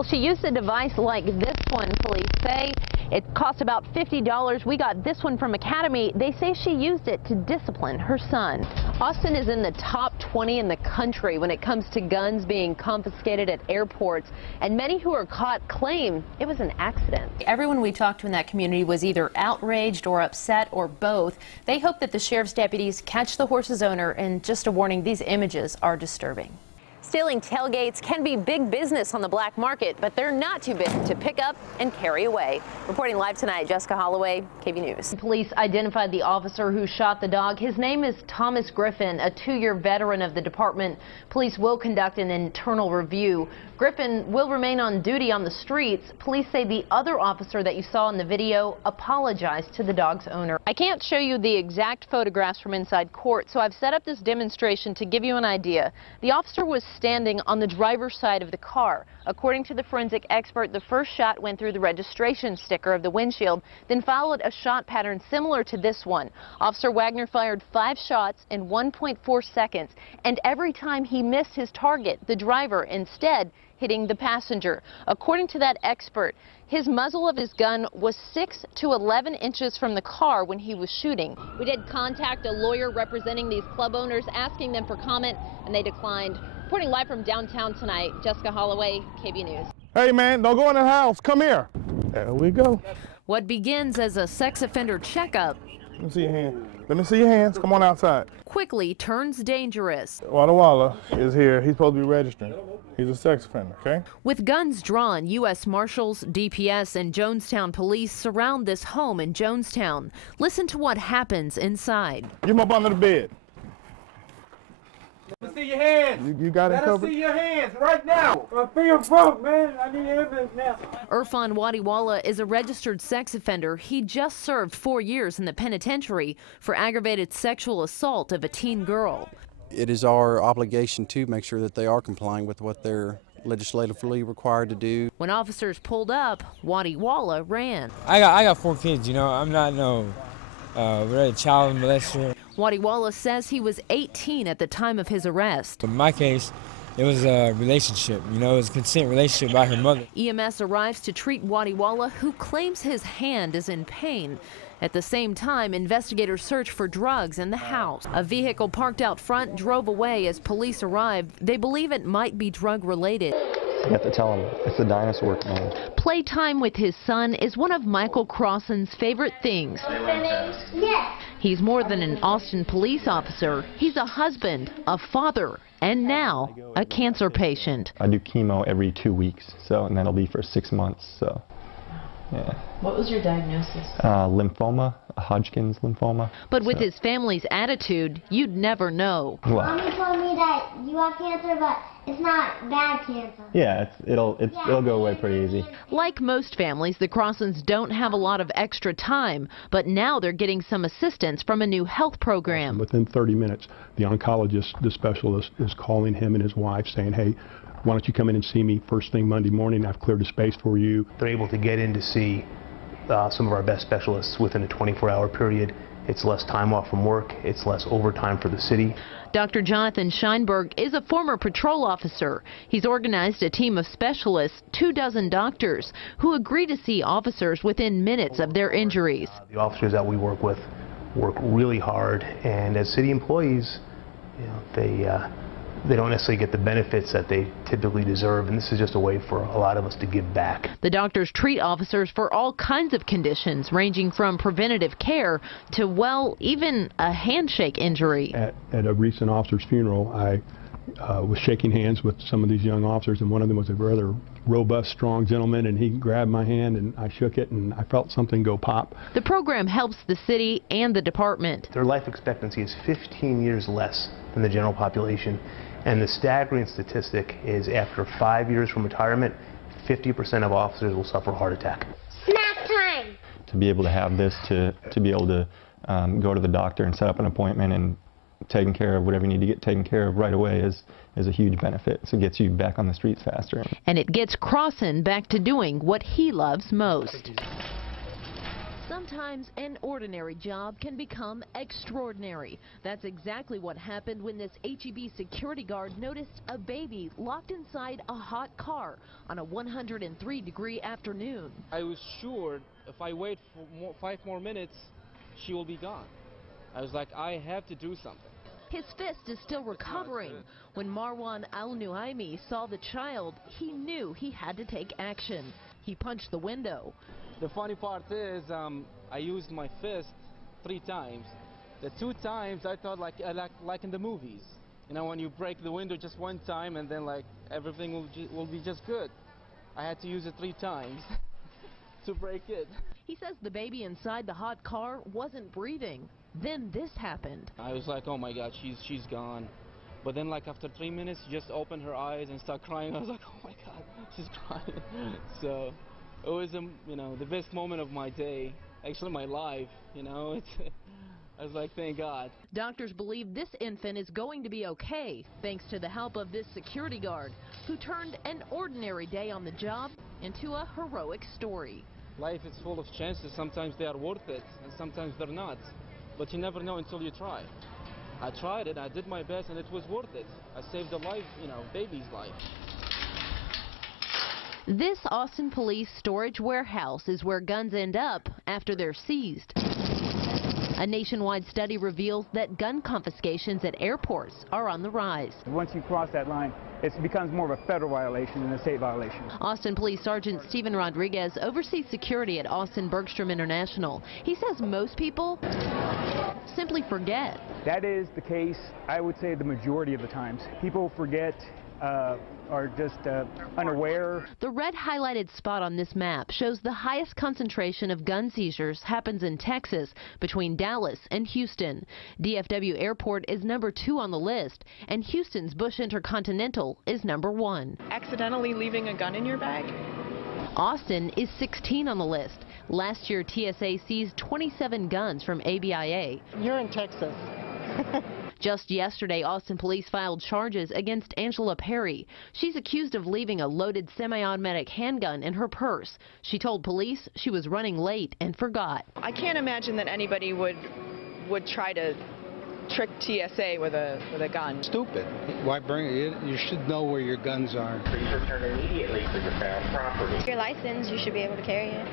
Well, she used a device like this one, police say. It cost about $50. We got this one from Academy. They say she used it to discipline her son. Austin is in the top 20 in the country when it comes to guns being confiscated at airports, and many who are caught claim it was an accident. Everyone we talked to in that community was either outraged or upset or both. They hope that the sheriff's deputies catch the horse's owner, and just a warning, these images are disturbing. Stealing tailgates can be big business on the black market, but they're not too big to pick up and carry away. Reporting live tonight, Jessica Holloway, KV News. Police identified the officer who shot the dog. His name is Thomas Griffin, a 2-year veteran of the department. Police will conduct an internal review. Griffin will remain on duty on the streets. Police say the other officer that you saw in the video apologized to the dog's owner. I can't show you the exact photographs from inside court, so I've set up this demonstration to give you an idea. The officer was standing on the driver's side of the car. According to the forensic expert, the first shot went through the registration sticker of the windshield, then followed a shot pattern similar to this one. Officer Wagner fired 5 shots in 1.4 seconds, and every time he missed his target, the driver instead hitting the passenger. According to that expert, his muzzle of his gun was 6 to 11 inches from the car when he was shooting. We did contact a lawyer representing these club owners, asking them for comment, and they declined. Reporting live from downtown tonight, Jessica Holloway, KV News. Hey man, don't go in the house, come here. There we go. What begins as a sex offender checkup. Let me see your hand. Let me see your hands, come on outside. Quickly turns dangerous. Walla is here, he's supposed to be registering. He's a sex offender, okay? With guns drawn, U.S. Marshals, DPS, and Jonestown police surround this home in Jonestown. Listen to what happens inside. Get him up under the bed. Let me see your hands. You got it covered? Let us see your hands right now. I feel broke, man. I need evidence now. Irfan Wadiwala is a registered sex offender. He just served 4 years in the penitentiary for aggravated sexual assault of a teen girl. It is our obligation to make sure that they are complying with what they're legislatively required to do. When officers pulled up, Wadiwala ran. I got 4 kids, you know. I'm not no really child molester. Wadiwala says he was 18 at the time of his arrest. In my case, it was a relationship, you know, it was a consent relationship by her mother. EMS arrives to treat Wadiwala, who claims his hand is in pain. At the same time, investigators search for drugs in the house. A vehicle parked out front drove away as police arrived. They believe it might be drug-related. You have to tell him it's the dinosaur man. Playtime with his son is one of Michael Crossan's favorite things. Yes. He's more than an Austin police officer. He's a husband, a father, and now a cancer patient. I do chemo every 2 weeks, and that'll be for 6 months. So, yeah. What was your diagnosis? Lymphoma, a Hodgkin's lymphoma. But with his family's attitude, you'd never know. Well, Mommy told me that you have cancer, but it's not bad cancer. yeah, it'll go away pretty easy. Like most families, the Crossans don't have a lot of extra time, but now they're getting some assistance from a new health program. Within 30 minutes, the oncologist, the specialist, is calling him and his wife saying, hey, why don't you come in and see me first thing Monday morning? I've cleared a space for you. They're able to get in to see some of our best specialists within a 24-hour period. It's less time off from work. It's less overtime for the city. Dr. Jonathan Scheinberg is a former patrol officer. He's organized a team of specialists, 24 doctors, who agree to see officers within minutes of their injuries. The officers that we work with work really hard, and as city employees, you know, they don't necessarily get the benefits that they typically deserve, and this is just a way for a lot of us to give back. The doctors treat officers for all kinds of conditions, ranging from preventative care to, well, even a handshake injury. At a recent officer's funeral, I was shaking hands with some of these young officers, and one of them was a rather robust, strong gentleman, and he grabbed my hand and I shook it and I felt something go pop. The program helps the city and the department. Their life expectancy is 15 years less than the general population, and the staggering statistic is after 5 years from retirement, 50% of officers will suffer a heart attack. Snack time. To be able to have this, to be able to go to the doctor and set up an appointment and taking care of whatever you need to get taken care of right away is a huge benefit. So it gets you back on the streets faster. And it gets Crossan back to doing what he loves most. Sometimes an ordinary job can become extraordinary. That's exactly what happened when this HEB security guard noticed a baby locked inside a hot car on a 103-degree afternoon. I was sure if I wait for 5 more minutes, she will be gone. I was like, I have to do something. His fist is still recovering. When Marwan Al-Nuaimi saw the child, he knew he had to take action. He punched the window. The funny part is I used my fist 3 times. The 2 times I thought like in the movies. You know, when you break the window just 1 time and then like everything will be just good. I had to use it 3 times to break it. He says the baby inside the hot car wasn't breathing. Then this happened. I was like, oh my God, she's gone. But then like after 3 minutes, she just opened her eyes and started crying. I was like, oh my God, she's crying. So it was, you know, the best moment of my day, actually my life, you know. I was like, thank God. Doctors believe this infant is going to be okay, thanks to the help of this security guard, who turned an ordinary day on the job into a heroic story. Life is full of chances. Sometimes they are worth it, and sometimes they're not. But you never know until you try. I tried it, I did my best, and it was worth it. I saved a life, you know, baby's life. This Austin Police storage warehouse is where guns end up after they're seized. A nationwide study reveals that gun confiscations at airports are on the rise. Once you cross that line, it becomes more of a federal violation than a state violation. Austin Police Sergeant Stephen Rodriguez oversees security at Austin Bergstrom International. He says most people simply forget. That is the case, I would say, the majority of the times. People forget, are just unaware. The red highlighted spot on this map shows the highest concentration of gun seizures happens in Texas, between Dallas and Houston. DFW Airport is number 2 on the list, and Houston's Bush Intercontinental is number 1. Accidentally leaving a gun in your bag? Austin is 16 on the list. Last year, TSA seized 27 guns from ABIA. You're in Texas. Just yesterday, Austin police filed charges against Angela Perry. She's accused of leaving a loaded semi-automatic handgun in her purse. She told police she was running late and forgot. I can't imagine that anybody would try to trick TSA with a gun. Stupid. Why bring it? You should know where your guns are. Please return immediately to the found property. Your license, you should be able to carry it.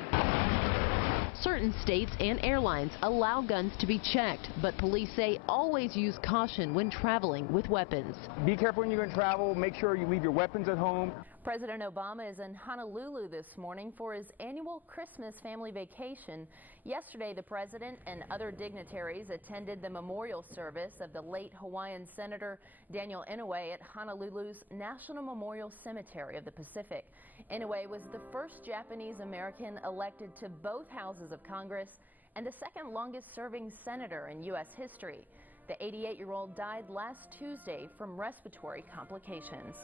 Certain states and airlines allow guns to be checked, but police say always use caution when traveling with weapons. Be careful when you're going to travel. Make sure you leave your weapons at home. President Obama is in Honolulu this morning for his annual Christmas family vacation. Yesterday, the president and other dignitaries attended the memorial service of the late Hawaiian Senator Daniel Inouye at Honolulu's National Memorial Cemetery of the Pacific. Inouye was the first Japanese American elected to both houses of Congress and the second longest serving senator in U.S. history. The 88-year-old died last Tuesday from respiratory complications.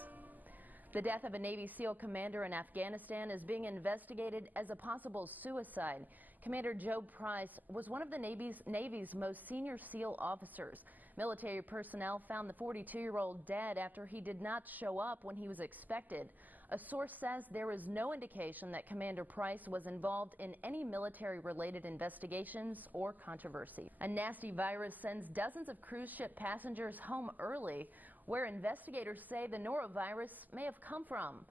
The death of a Navy SEAL commander in Afghanistan is being investigated as a possible suicide. Commander Joe Price was one of the Navy's most senior SEAL officers. Military personnel found the 42-year-old dead after he did not show up when he was expected. A source says there is no indication that Commander Price was involved in any military-related investigations or controversy. A nasty virus sends dozens of cruise ship passengers home early, where investigators say the norovirus may have come from.